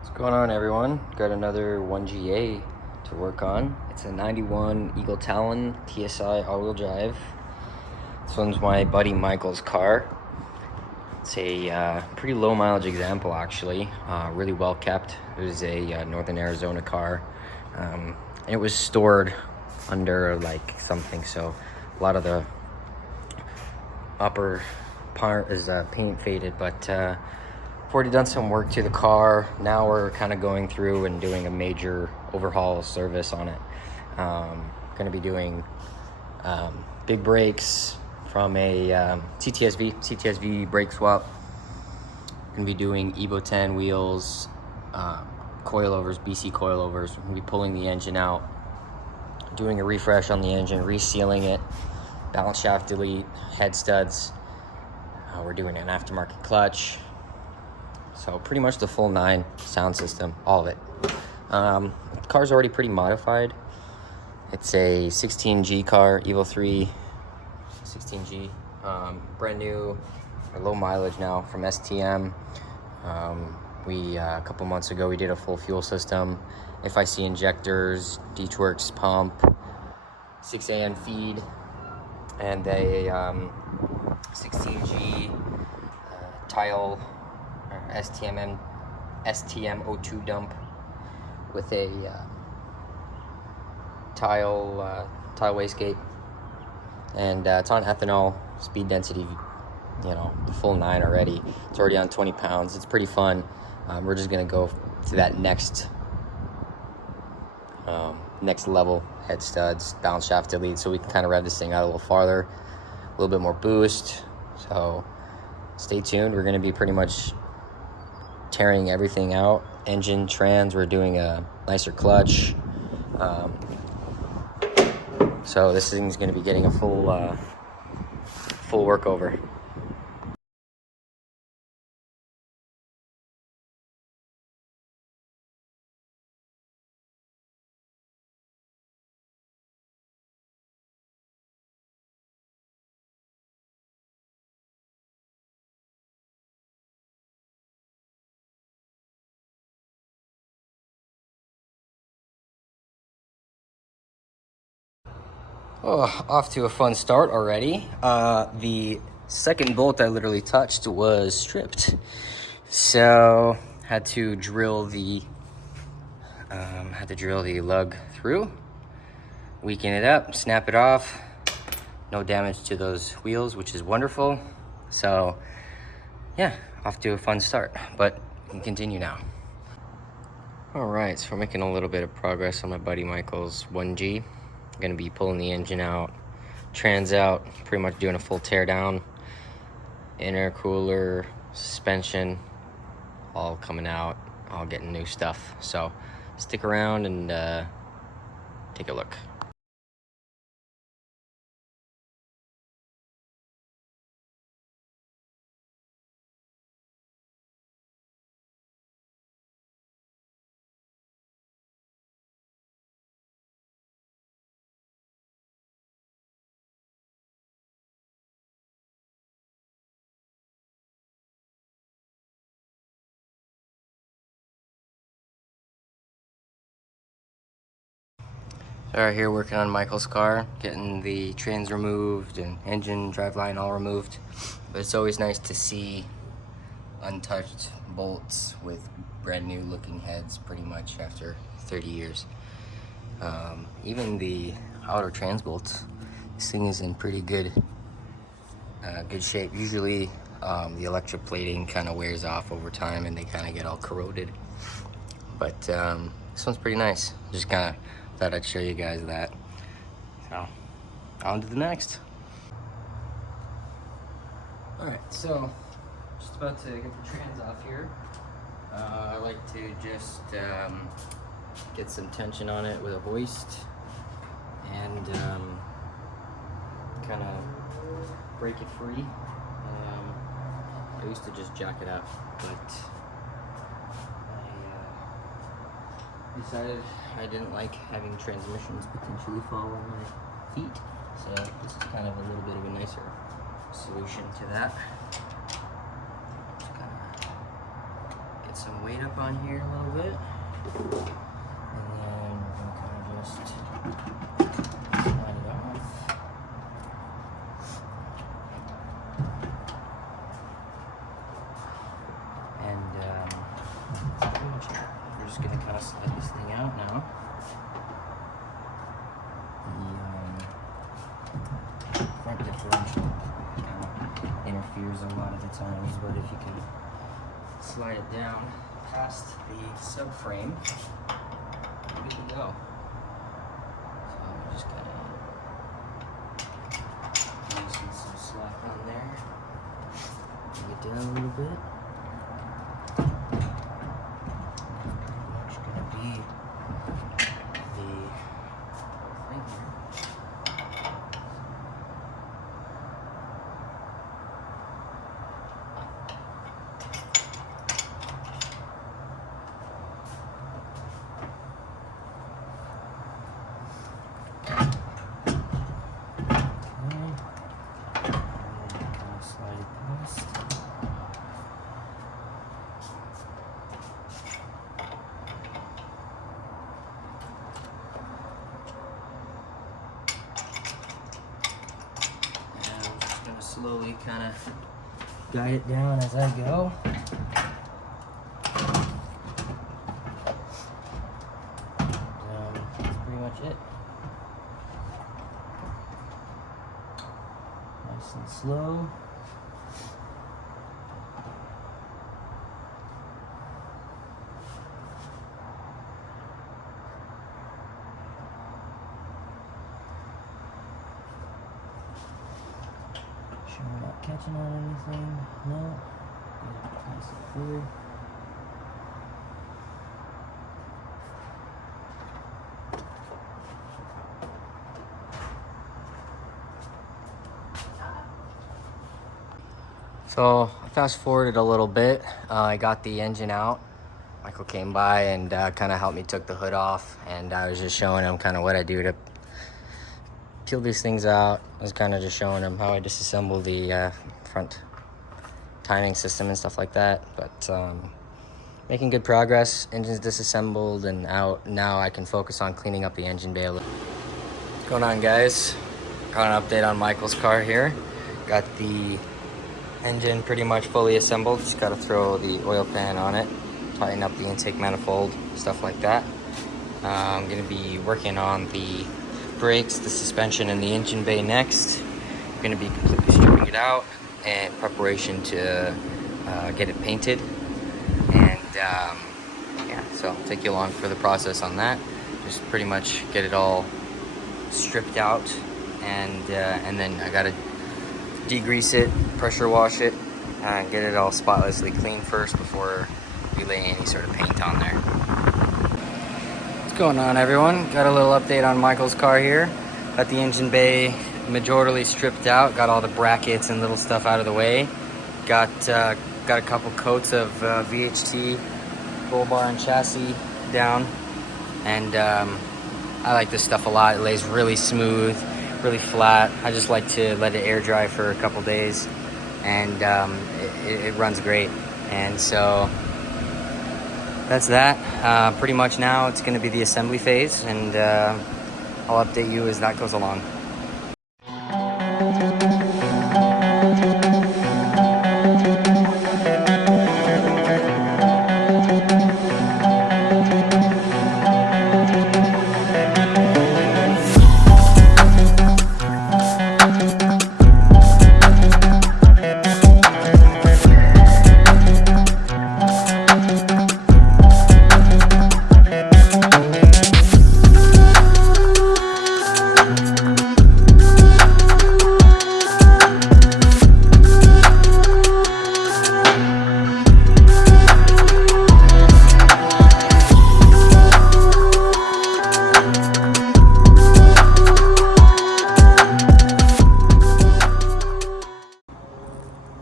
What's going on, everyone? Got another 1GA to work on. It's a 91 Eagle Talon TSI all-wheel drive. This one's my buddy Michael's car. It's a pretty low mileage example, actually. Really well kept. It was a Northern Arizona car. And it was stored under like something, so a lot of the upper part is paint faded, but I've already done some work to the car. Now we're kind of going through and doing a major overhaul service on it. Going to be doing big brakes from a CTSV brake swap. Going to be doing Evo 10 wheels, coilovers, BC coilovers. We're going to be pulling the engine out, doing a refresh on the engine, resealing it, balance shaft delete, head studs. We're doing an aftermarket clutch. So pretty much the full 9 sound system, all of it. The car's already pretty modified. It's a 16G car, Evo 3 16G, brand new, low mileage now from STM. A couple months ago, we did a full fuel system, FIC injectors, Deechworks pump, 6AN feed, and a 16G tile STM02 dump with a tile wastegate, and it's on ethanol, speed density, the full 9 already. It's already on 20 pounds. It's pretty fun. We're just gonna go to that next level, head studs, balance shaft delete, so we can kind of rev this thing out a little farther, a little bit more boost. So stay tuned. We're gonna be pretty much tearing everything out. Engine, trans, we're doing a nicer clutch. So this thing's going to be getting a full workover. Oh, off to a fun start already. The second bolt I literally touched was stripped, so had to drill the lug through, weaken it up, snap it off. No damage to those wheels, which is wonderful. So yeah, off to a fun start, but we can continue now. All right, so we're making a little bit of progress on my buddy Michael's 1G. Going to be pulling the engine out, trans out, pretty much doing a full tear down, intercooler, suspension, all coming out, all getting new stuff. So stick around and take a look. All right, here working on Michael's car, getting the trans removed and engine, driveline all removed. But it's always nice to see untouched bolts with brand new looking heads pretty much after 30 years. Even the outer trans bolts, this thing is in pretty good shape. Usually the electroplating kind of wears off over time and they kind of get all corroded. But this one's pretty nice. Just kind of thought I'd show you guys that. So, on to the next. Alright, so just about to get the trans off here. I like to just get some tension on it with a hoist and kind of break it free. I used to just jack it up, but decided I didn't like having transmissions potentially fall on my feet, so this is kind of a little bit of a nicer solution to that. Just kind of get some the weight up on here a little bit. And then we're going to kind of just slide it off. And that's pretty much it. We're just going to kind of slide this thing out now. The front differential kind of interferes a lot of the times, but if you can slide it down past the subframe, we're good to go. So we're just kind of using some slack on there. Bring it down a little bit. It's gonna be the thing here. Slowly kind of guide it down as I go. That's pretty much it. Nice and slow. We're not catching on anything. No. Nice and clear. So I fast forwarded a little bit. I got the engine out. Michael came by and kind of helped me took the hood off, and I was just showing him kind of what I do to peel these things out. I was kind of just showing him how I disassemble the front timing system and stuff like that. But making good progress. Engine's disassembled and out. Now I can focus on cleaning up the engine bay a little. What's going on, guys? Got an update on Michael's car here. Got the engine pretty much fully assembled. Just got to throw the oil pan on it, tighten up the intake manifold, stuff like that. I'm going to be working on the brakes, the suspension, and the engine bay next. I'm going to be completely stripping it out in preparation to get it painted. And yeah, so I'll take you along for the process on that. Just pretty much get it all stripped out, and then I got to degrease it, pressure wash it, and get it all spotlessly clean first before we lay any sort of paint on there. What's going on, everyone? Got a little update on Michael's car here. Got the engine bay majorly stripped out, got all the brackets and little stuff out of the way. Got a couple coats of VHT bull bar and chassis down, and I like this stuff a lot. It lays really smooth, really flat. I just like to let it air dry for a couple days, and it runs great. And so that's that. Pretty much now it's going to be the assembly phase, and I'll update you as that goes along.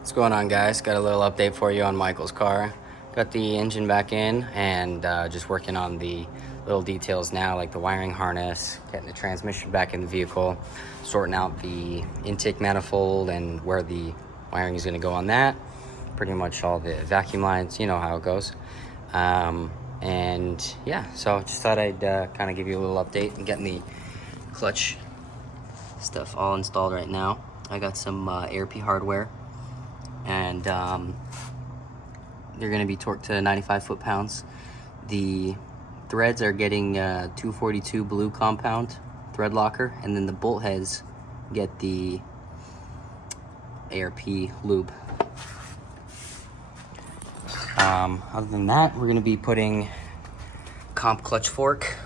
What's going on, guys? Got a little update for you on Michael's car. Got the engine back in, and just working on the little details now, like the wiring harness, getting the transmission back in the vehicle, sorting out the intake manifold and where the wiring is going to go on that. Pretty much all the vacuum lines, you know how it goes. And yeah, so just thought I'd kind of give you a little update and getting the clutch stuff all installed right now. I got some ARP hardware, and they're going to be torqued to 95 foot-pounds. The threads are getting 242 blue compound thread locker, and then the bolt heads get the ARP lube. Other than that, we're going to be putting comp clutch fork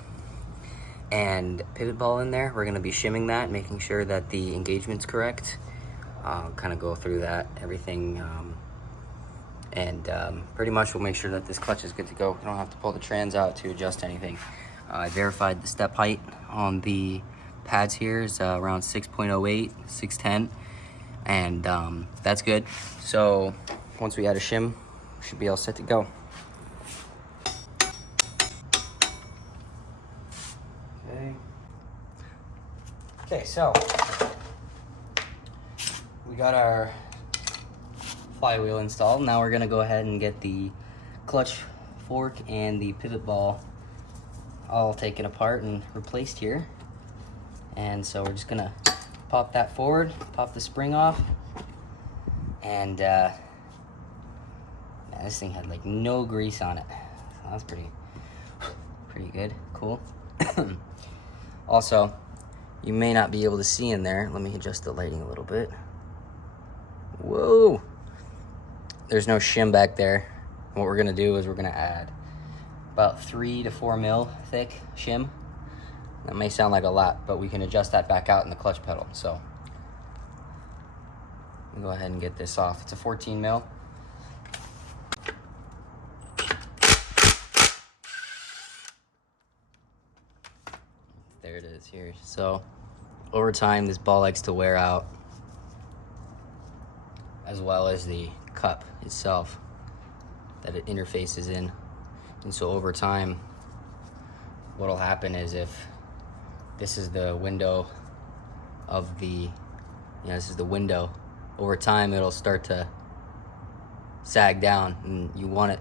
and pivot ball in there. We're going to be shimming that, making sure that the engagement's correct. Kind of go through that, everything, and pretty much we'll make sure that this clutch is good to go. You don't have to pull the trans out to adjust anything. I verified the step height on the pads here is around 6.08, 610, and that's good. So once we add a shim, we should be all set to go. Okay, so we got our flywheel installed. Now we're gonna go ahead and get the clutch fork and the pivot ball all taken apart and replaced here. And so we're just gonna pop that forward, pop the spring off, and man, this thing had like no grease on it. So that's pretty good, cool. Also, you may not be able to see in there. Let me adjust the lighting a little bit. Whoa! There's no shim back there. What we're gonna do is we're gonna add about 3 to 4 mil thick shim. That may sound like a lot, but we can adjust that back out in the clutch pedal. So we'll go ahead and get this off. It's a 14 mil. There it is here. So over time, this ball likes to wear out, as well as the cup itself that it interfaces in. And so over time, what'll happen is, if this is the window of the, this is the window, over time it'll start to sag down, and you want it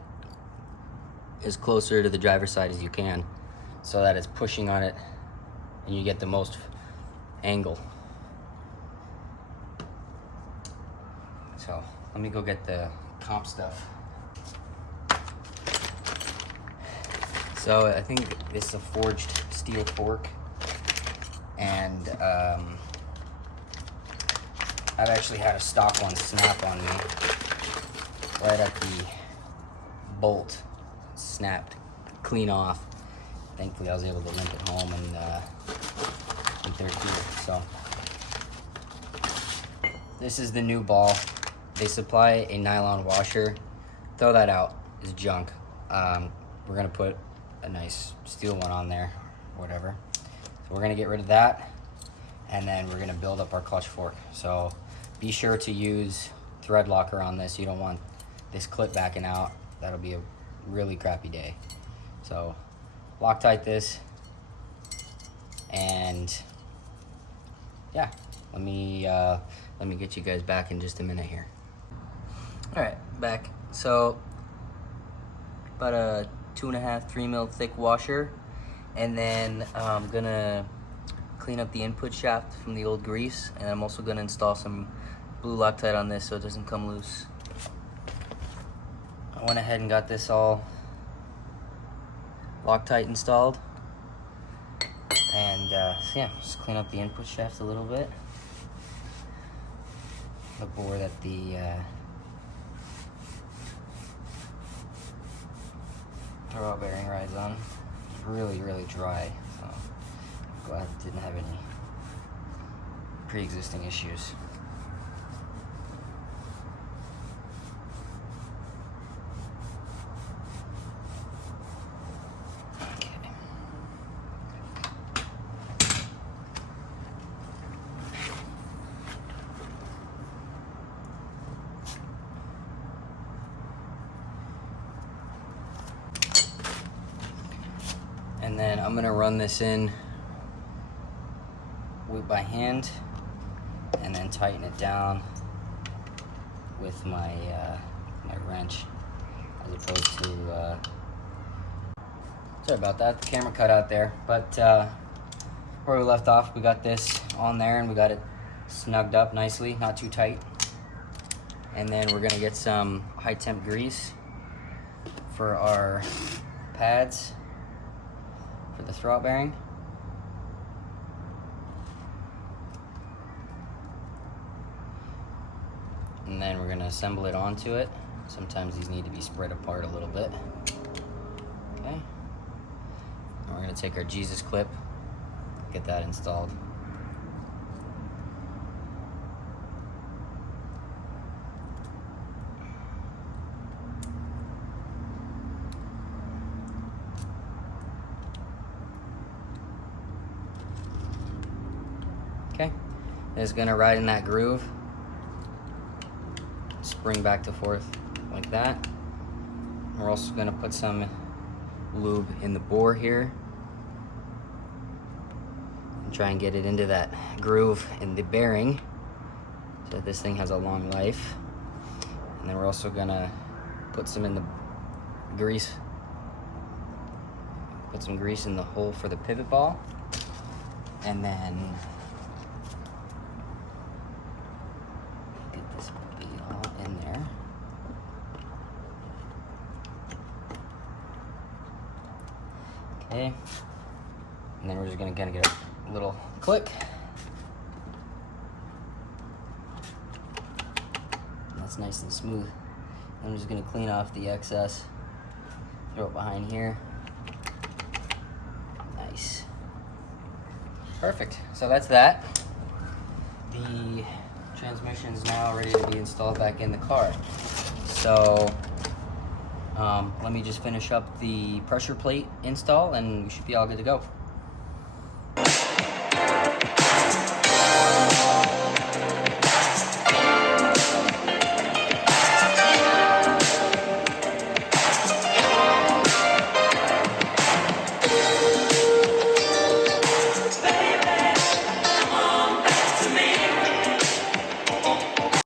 as closer to the driver's side as you can so that it's pushing on it and you get the most angle. So let me go get the comp stuff. So I think this is a forged steel fork, and I've actually had a stock one snap on me right at the bolt. Snapped clean off. Thankfully I was able to limp it home in third gear. So this is the new ball. They supply a nylon washer. Throw that out, it's junk. We're gonna put a nice steel one on there, whatever. So we're gonna get rid of that, and then we're gonna build up our clutch fork. So be sure to use thread locker on this. You don't want this clip backing out. That'll be a really crappy day. So Loctite this, and yeah, let me get you guys back in just a minute here. All right, back. So about a 2.5, 3 mil thick washer, and then I'm gonna clean up the input shaft from the old grease, and I'm also gonna install some blue Loctite on this so it doesn't come loose. I went ahead and got this all Loctite installed, and so yeah, just clean up the input shaft a little bit. The bore that the throw bearing rides on is really dry, so I'm glad it didn't have any pre-existing issues. And then I'm gonna run this in by hand and then tighten it down with my my wrench, as opposed to Sorry about that, the camera cut out there. But where we left off, we got this on there and we got it snugged up nicely, not too tight. And then we're gonna get some high temp grease for our pads for the throat bearing. And then we're gonna assemble it onto it. Sometimes these need to be spread apart a little bit. Okay. And we're gonna take our Jesus clip, get that installed. Okay. It's gonna ride in that groove. Spring back to forth like that. We're also gonna put some lube in the bore here and try and get it into that groove in the bearing so that this thing has a long life. And then we're also gonna put some in the grease, put some grease in the hole for the pivot ball, and then get this puppy all in there. Okay, and then we're just gonna get a little click. And that's nice and smooth. I'm just gonna clean off the excess, throw it behind here. Nice. Perfect, so that's that. The transmission's now ready to be installed back in the car. So let me just finish up the pressure plate install and we should be all good to go.